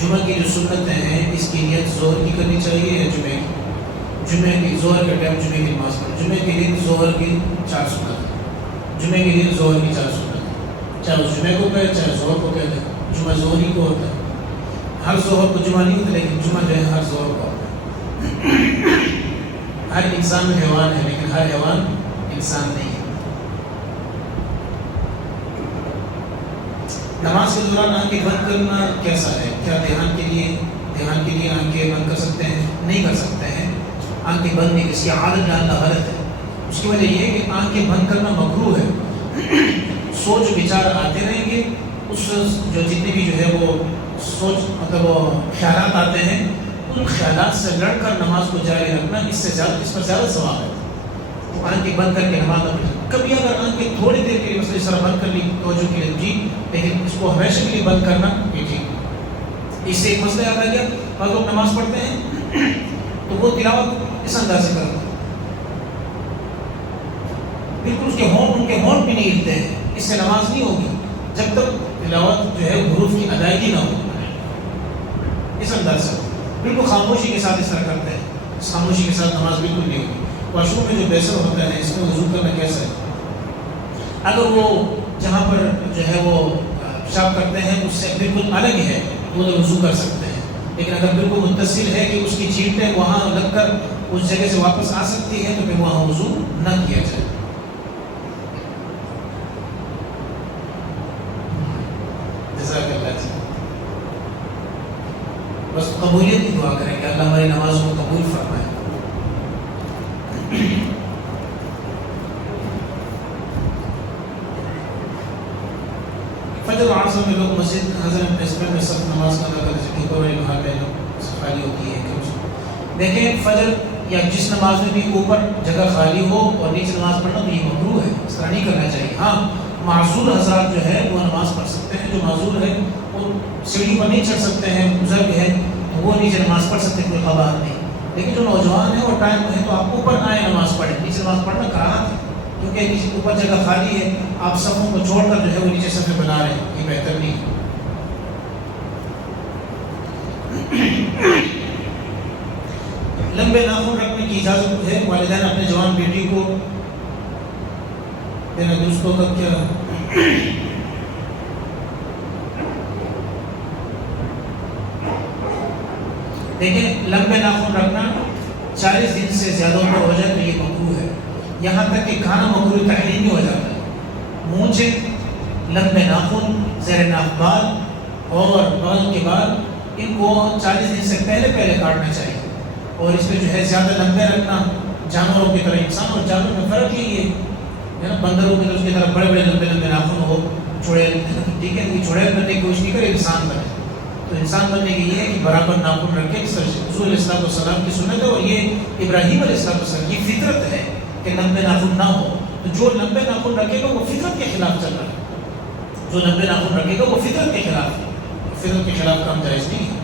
جمعہ کی جو سنتیں ہیں اس کی نیت ظہر کی کرنی چاہیے یا جمعے کی؟ جمعے کی ظہر کا ٹائم جمعے کی نماز پڑھ، جمعے کے دن ظہر کی 4 سنت، جمعے کے دن ظہر کی 4 سنت، چاہے اس جمعے کو کہے چاہے ظہر کو کہہ دے، جمعہ ظہر ہی کو ہوتا ہے، ہر ظہر کو جمعہ نہیں ہوتا، لیکن جمعہ جو ہے ہر ظہر کو ہوتا ہے۔ ہر انسان حیوان ہے لیکن ہر حیوان انسان نہیں ہے۔ نماز کے دوران آنکھیں بند کرنا کیسا ہے؟ کیا دھیان کے لیے آنکھیں بند کر سکتے ہیں؟ نہیں کر سکتے ہیں۔ آنکھیں بند نہیں، اس کی عادت ڈالنا غلط ہے۔ اس کی وجہ یہ ہے کہ آنکھیں بند کرنا مکروہ ہے۔ سوچ بچار آتے رہیں گے، اس جو جتنے بھی جو ہے وہ سوچ مطلب وہ خیالات آتے ہیں، ان خیالات سے لڑ کر نماز کو جاری رکھنا اس پر زیادہ ثواب ہے۔ تو آنکھیں بند کر کے نماز نہ پڑھیں۔ کبھی اگر آنکھیں تھوڑی دیر کے لیے مثلا اس طرح بند کر لی توجہ کے لیے جی، لیکن اس کو ہمیشہ کے لیے بند کرنا جی۔ اس سے ایک مسئلہ یاد آ گیا، بعض لوگ نماز پڑھتے ہیں تو وہ تلاوت اس انداز سے کرتے ہیں، بالکل اس کے ہونٹ ان کے ہونٹ بھی نہیں ہلتے ہیں، اس سے نماز نہیں ہوگی جب تک تلاوت جو ہے حروف کی ادائیگی نہ ہو۔ اس انداز سے بالکل خاموشی کے ساتھ اس طرح کرتے ہیں، اس خاموشی کے ساتھ نماز بالکل نہیں ہوگی۔ واش روم میں جو بیسر ہوتا ہے اس میں وضو کرنا کیسا ہے؟ اگر وہ جہاں پر جو ہے وہ پیشاب کرتے ہیں اس سے بالکل الگ ہے تو وہ وضو کر سکتے ہیں، لیکن اگر بالکل متصل ہے کہ اس کی چیٹیں وہاں لگ کر اس جگہ سے واپس آ سکتی ہے تو پھر وہاں وضو نہ کیا جائے۔ جزاک اللہ جی۔ بس قبولیت کی دعا کریں کہ اللہ ہماری نماز کو قبول فرمائے۔ فجر اور عصر میں لوگ مسجد حضرت نسبت میں سب نماز کا ادا کرتے ہیں، اوپر والی وہاں پہ خالی ہوتی ہے۔ دیکھیں فجر یا جس نماز میں بھی اوپر جگہ خالی ہو اور نیچے نماز پڑھنا تو یہ مکروہ ہے، اس طرح نہیں کرنا چاہیے۔ ہاں معذور حضرات جو ہے وہ نماز پڑھ سکتے ہیں، جو معذور ہے وہ سیڑھی پر نہیں چڑھ سکتے ہیں، بزرگ ہے تو وہ نیچے نماز پڑھ سکتے ہیں، کوئی قباحت نہیں۔ لیکن جو نوجوان ہے اور ٹائم ہے تو آپ اوپر آئے نماز پڑھیں، نیچے نماز پڑھنا کراہت ہے، کیونکہ نیچے اوپر جگہ خالی ہے، آپ صفوں کو چھوڑ کر جو ہے وہ نیچے صفیں بنا رہے ہیں، یہ بہتر نہیں ہے۔ لمبے ناخن رکھنے کی اجازت ہے؟ والدین اپنے جوان بیٹی کو میرے دوستوں کا کیا دیکھیں لمبے ناخن رکھنا 40 دن سے زیادہ اوپر ہو جائے تو یہ مکروہ ہے، یہاں تک کہ کھانا مکروہ تحریمی ہو جاتا ہے۔ مونچھیں، لمبے ناخن، زیر ناف بال اور بغل کے بال، ان کو 40 دن سے پہلے کاٹنا چاہیے، اور اس میں جو ہے زیادہ لمبے رکھنا جانوروں کی طرح، انسان اور جانور میں فرق یہی ہے نا، بندروں کی طرح اس کی طرح بڑے لمبے ناخن ہو، چوڑے، ٹھیک ہے، چوڑے کرنے کی کوشش نہیں کرے، انسان بنے۔ تو انسان بننے کی یہ ہے کہ برابر ناخن رکھے، رسول علیہ السلام کی سنت ہے، اور یہ ابراہیم علیہ السلام کی فطرت ہے کہ لمبے ناخن نہ ہو۔ تو جو لمبے ناخن رکھے گا وہ فطرت کے خلاف چل رہا ہے، جو لمبے ناخن رکھے گا وہ فطرت کے خلاف ہے، فطرت کے خلاف کام جائز نہیں ہے۔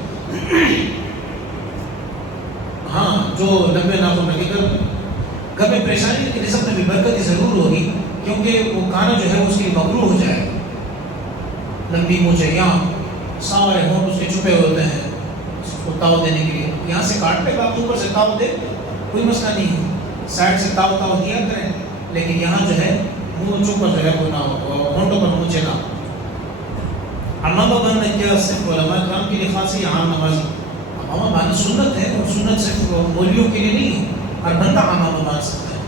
ہاں جو لمبے ناخن رکھے گا گھر میں پریشانی، لیکن رزق میں بھی برکت ضرور ہوگی، کیونکہ وہ کھانا جو ہے اس کے لیے مکروہ ہو جائے گا۔ لمبی مونچھیں، یہاں سارے ہونٹ اس کے چھپے ہوتے ہیں اس کو تاؤ دینے کے لیے، یہاں سے کاٹ پہ آپ اوپر سے تاؤ دے کوئی مسئلہ نہیں ہے، سائڈ سے تاؤ دیا کریں، لیکن یہاں جو ہے مونچھوں پر جو ہے وہ نہ ہو، ہونٹوں پر مونچھے نہ ہو۔ عمامہ باندھنا کیا صرف علماء کرام کے لیے خاص ہے یا عام نمازی؟ عمامہ باندھنا سنت ہے، اور سنت صرف مولویوں کے لیے نہیں ہے، ہر بندہ عمامہ باندھ سکتا ہے۔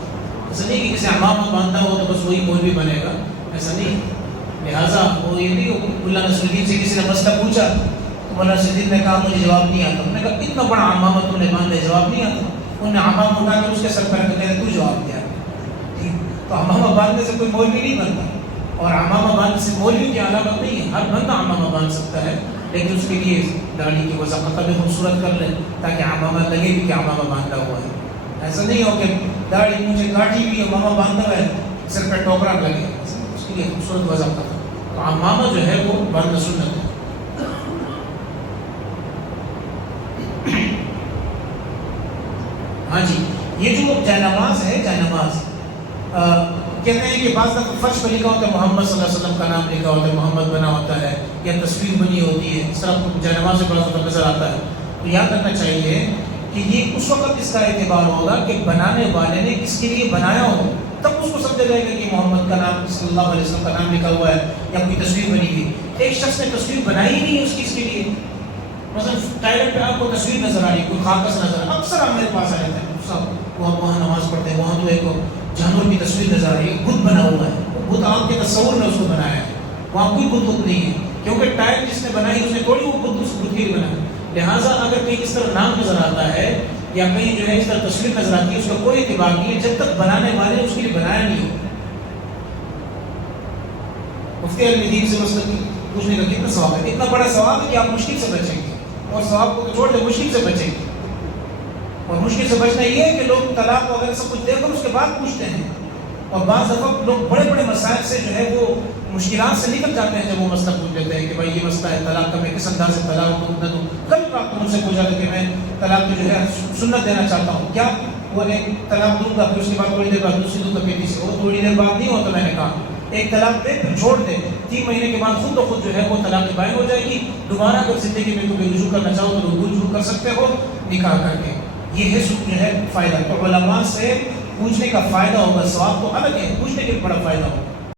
ایسا نہیں کہ کسی عمامہ باندھا ہو تو بس وہی مولوی بنے گا، ایسا نہیں۔ لہٰذا وہ یہ نہیں، مولانا نصر الدین سے کسی نے مسئلہ پوچھا تو مولانا نصر الدین نے کہا مجھے جواب نہیں آتا، انہوں نے کہا اتنا بڑا عمامہ تم نے باندھا جواب نہیں آتا، انہوں نے عمامہ اٹھا کر اس کے سر پر رکھ کے تو جواب دیا۔ تو عمامہ باندھنے سے کوئی مولوی نہیں بنتا، اور عمامہ باندھنے سے مولوی کی علامت نہیں ہے، ہر بندہ عمامہ باندھ سکتا ہے، لیکن اس کے لیے داڑھی کی وضاحت بھی خوبصورت کر لیں تاکہ عمامہ لگے بھی کہ عمامہ باندھا ہوا ہے۔ ایسا نہیں ہو کہ داڑھی مجھے کاٹی ہوئی عمامہ باندھا ہوا ہے، سر پہ ٹوکرا لگے، اس کے لیے خوبصورت وضاحت۔ تو عمامہ جو ہے وہ باندھنا سنت ہے۔ ہاں جی، یہ جو جائے نماز ہے، جائے نماز کہتے ہیں کہ بعض دفعہ فرش پہ لکھا ہوتا ہے محمد صلی اللہ علیہ وسلم کا نام لکھا ہوتا ہے، محمد بنا ہوتا ہے یا تصویر بنی ہوتی ہے، اس طرح جائے سے بعض دفعہ نظر آتا ہے. تو یاد رکھنا چاہیے کہ یہ اس وقت اس کا اعتبار ہوگا کہ بنانے والے نے کس کے لیے بنایا ہو، تب اس کو سمجھا جائے گا کہ محمد کا نام صلی اللہ علیہ وسلم کا نام لکھا ہوا ہے یا کوئی تصویر بنی ہوئی. ایک شخص نے تصویر بنائی ہی نہیں اس کے لیے، مثلا ٹائلٹ پہ آپ کو تصویر نظر آ رہی ہے، کوئی خاکس نظر آ رہا ہے، اکثر آپ میرے پاس آ جاتے ہیں صاحب وہ وہاں نماز پڑھتے ہیں، وہاں تو ایک جانور کی تصویر نظر آ رہی ہے، بت بنا ہوا ہے، بت آپ کے تصور میں اس کو بنایا ہے، وہاں کوئی بت نہیں ہے، کیونکہ ٹائل جس نے بنائی اس نے تھوڑی وہ بت اس بت کے لیے بنایا. لہٰذا اگر کہیں اس طرح نام نظر آتا ہے یا کہیں جو ہے اس طرح تصویر نظر آتی ہے، اس کا کوئی اعتبار نہیں ہے جب تک بنانے والے اس کے لیے بنایا نہیں ہو. مفتی علم دین سے مسئلہ پوچھنے کا کتنا ثواب ہے؟ اتنا بڑا ثواب ہے کہ آپ مشکل سے بچیں گے، اور ثواب کو تو چھوڑ دیں، مشکل سے بچیں گے. اور مشکل سے بچنا یہ ہے کہ لوگ طلاق وغیرہ سب کچھ دے کر اس کے بعد پوچھتے ہیں، اور بعض دفعہ لوگ بڑے بڑے مسائل سے جو ہے وہ مشکلات سے نکل جاتے ہیں جب وہ مسئلہ پوچھ لیتے ہیں کہ بھائی یہ مسئلہ ہے طلاق کا، میں کس انداز سے طلاق دوں نہ دوں. کل رات کو مجھ سے پوچھا تھا کہ میں طلاق کی جو ہے سنت دینا چاہتا ہوں، کیا وہ ایک طلاق دوں گا پھر اس کے بعد تھوڑی دیر بعد دوسری دوں گا، تیسری وہ تھوڑی دیر بعد نہیں ہو. تو میں نے کہا ایک طلاق دے پھر چھوڑ دے، 3 مہینے کے بعد خود بخود جو ہے وہ طلاق بائن ہو جائے گی. دوبارہ اگر زندگی میں کوئی رجوع کرنا چاہو تو رجوع کر سکتے ہو نکاح کر کے. یہ ہے جو ہے فائدہ. تو علماء سے پوچھنے کا فائدہ ہوگا، ثواب تو الگ ہے، پوچھنے کے بڑا فائدہ ہوگا.